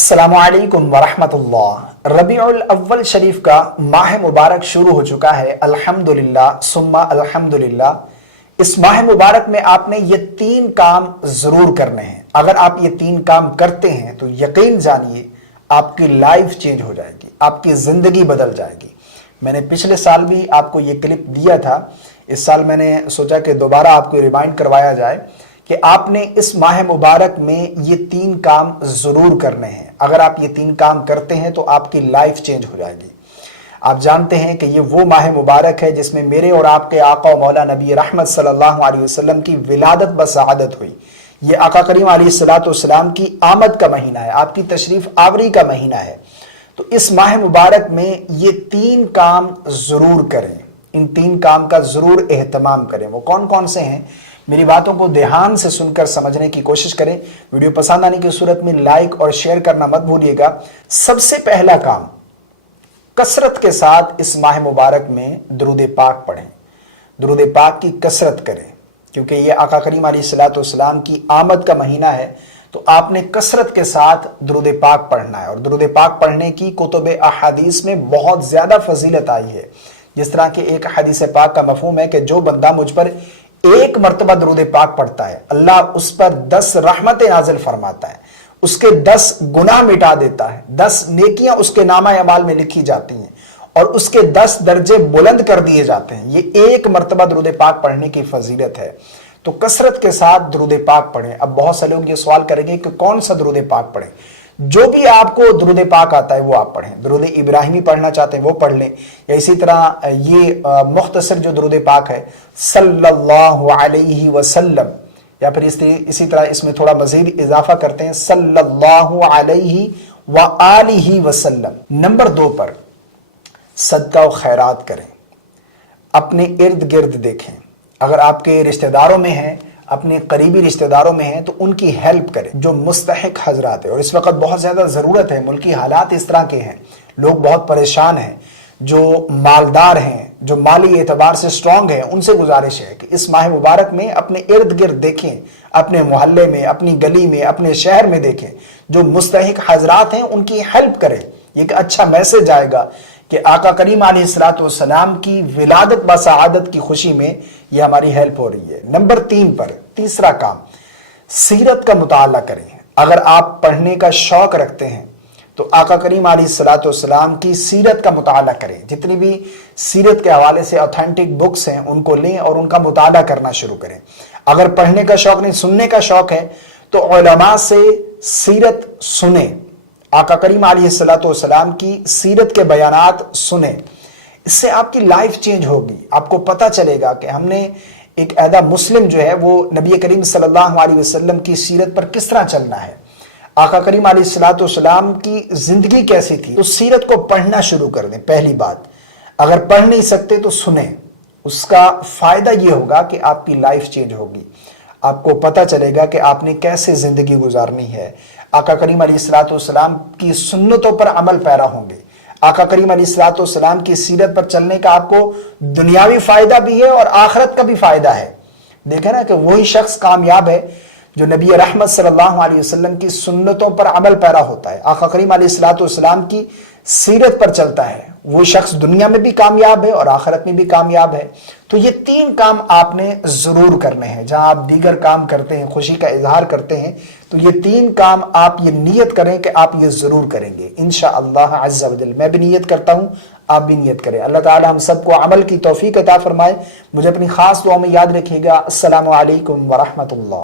अस्सलामु अलैकुम वरहमतुल्लाह। रबीउल अव्वल शरीफ का माह मुबारक शुरू हो चुका है। अल्हम्दुलिल्लाह सुम्मा अल्हम्दुलिल्लाह। इस माह मुबारक में आपने ये 3 काम जरूर करने हैं। अगर आप ये 3 काम करते हैं तो यकीन जानिए आपकी लाइफ चेंज हो जाएगी, आपकी जिंदगी बदल जाएगी। मैंने पिछले साल भी आपको ये क्लिप दिया था। इस साल मैंने सोचा कि दोबारा आपको रिमाइंड करवाया जाए कि आपने इस माह मुबारक में ये 3 काम जरूर करने हैं। अगर आप ये 3 काम करते हैं तो आपकी लाइफ चेंज हो जाएगी। आप जानते हैं कि ये वो माह मुबारक है जिसमें मेरे और आपके आका मौला नबी रहमत सल्लल्लाहु अलैहि वसल्लम की विलादत बसआदत हुई। ये आका करीम अलैहिस्सलाम की आमद का महीना है, आपकी तशरीफ आवरी का महीना है। तो इस माह मुबारक में ये 3 काम जरूर करें। इन 3 काम का जरूर एहतमाम करें। वो कौन कौन से हैं, मेरी बातों को ध्यान से सुनकर समझने की कोशिश करें। वीडियो पसंद आने की सूरत में लाइक और शेयर करना मत भूलिएगा। सबसे पहला काम, कसरत के साथ इस माह मुबारक में दुरूद पाक पढ़ें। दुरूद पाक की कसरत करें, क्योंकि ये आका करीम अलैहिस्सलाम की आमद का महीना है। तो आपने कसरत के साथ दुरूद पाक पढ़ना है। और दुरूद पाक पढ़ने की कुतुब अहादीस में बहुत ज्यादा फजीलत आई है। जिस तरह की एक हदीस पाक का मफहूम है कि जो बंदा मुझ पर 1 मरतबा दुरूद पाक पढ़ता है, अल्लाह उस पर 10 रहमतें नाजिल फरमाता है, उसके 10 गुनाह मिटा देता है, 10 नेकियां उसके नामा अमाल में लिखी जाती हैं और उसके 10 दर्जे बुलंद कर दिए जाते हैं। ये 1 मरतबा दुरूद पाक पढ़ने की फजीलत है। तो कसरत के साथ दुरूद पाक पढ़ें। अब बहुत से लोग ये सवाल करेंगे कि कौन सा दुरूद पाक पढ़ें। जो भी आपको दुरूद पाक आता है वो आप पढ़ें। दुरूद इब्राहिमी पढ़ना चाहते हैं वो पढ़ लें, या इसी तरह ये मुख्तसर जो दुरूद पाक है सल्लल्लाहु अलैहि वसल्लम, या फिर इसी तरह इसमें थोड़ा मजीद इजाफा करते हैं सल्लल्लाहु अलैहि व आलिहि वसल्लम। नंबर 2 पर सदका व खैरात करें। अपने इर्द गिर्द देखें, अगर आपके रिश्तेदारों में हैं, अपने करीबी रिश्तेदारों में हैं, तो उनकी हेल्प करें जो मुस्तहिक हजरात है। और इस वक्त बहुत ज़्यादा ज़रूरत है। मुल्की हालात इस तरह के हैं, लोग बहुत परेशान हैं। जो मालदार हैं, जो माली एतबार से स्ट्रांग हैं, उनसे गुजारिश है कि इस माह मुबारक में अपने इर्द गिर्द देखें, अपने मोहल्ले में, अपनी गली में, अपने शहर में देखें, जो मुस्तहिक हजरात हैं उनकी हेल्प करें। एक अच्छा मैसेज आएगा कि आका करीम अलैहिस्सलाम की विलादत बसआदत की खुशी में यह हमारी हेल्प हो रही है। नंबर 3 पर तीसरा काम, सीरत का मुताला करें। अगर आप पढ़ने का शौक रखते हैं तो आका करीम अलैहिस्सलाम की सीरत का मुताला करें। जितनी भी सीरत के हवाले से ऑथेंटिक बुक्स हैं उनको लें और उनका मुताला करना शुरू करें। अगर पढ़ने का शौक नहीं, सुनने का शौक है, तो उलमा से सीरत सुने, आका करीम अलैहिस्सलाम की सीरत के बयानात सुने। इससे आपकी लाइफ चेंज होगी। आपको पता चलेगा कि हमने एक ऐदा मुस्लिम जो है वो नबी करीम सल्लल्लाहु अलैहि वसल्लम की सीरत पर किस तरह चलना है, आका करीम अलैहिस्सलाम की जिंदगी कैसी थी। तो सीरत को पढ़ना शुरू कर दें। पहली बात, अगर पढ़ नहीं सकते तो सुने। उसका फायदा ये होगा कि आपकी लाइफ चेंज होगी। आपको पता चलेगा कि आपने कैसे जिंदगी गुजारनी है। आका करीम अलैहिस्सलाम की सुन्नतों पर अमल पैरा होंगे। आका करीम अलैहिस्सलाम की सीरत पर चलने का आपको दुनियावी फायदा भी है और आखिरत का भी फायदा है। देखें ना कि वही शख्स कामयाब है जो नबी रहमत सल्लल्लाहु अलैहि वसल्लम की सुन्नतों पर अमल पैरा होता है, आका करीम अलैहिस्सलाम की सीरत पर चलता है। वो शख्स दुनिया में भी कामयाब है और आखिरत में भी कामयाब है। तो ये 3 काम आपने जरूर करने हैं। जहां आप दीगर काम करते हैं, खुशी का इजहार करते हैं, तो ये 3 काम आप ये नियत करें कि आप ये जरूर करेंगे इंशाअल्लाह अज़्ज़ा वजल। मैं भी नियत करता हूं, आप भी नियत करें। अल्लाह ताला हम सबको अमल की तौफीक अता फरमाए। मुझे अपनी खास दुआ में याद रखिएगा। अस्सलामु अलैकुम व रहमतुल्लाह।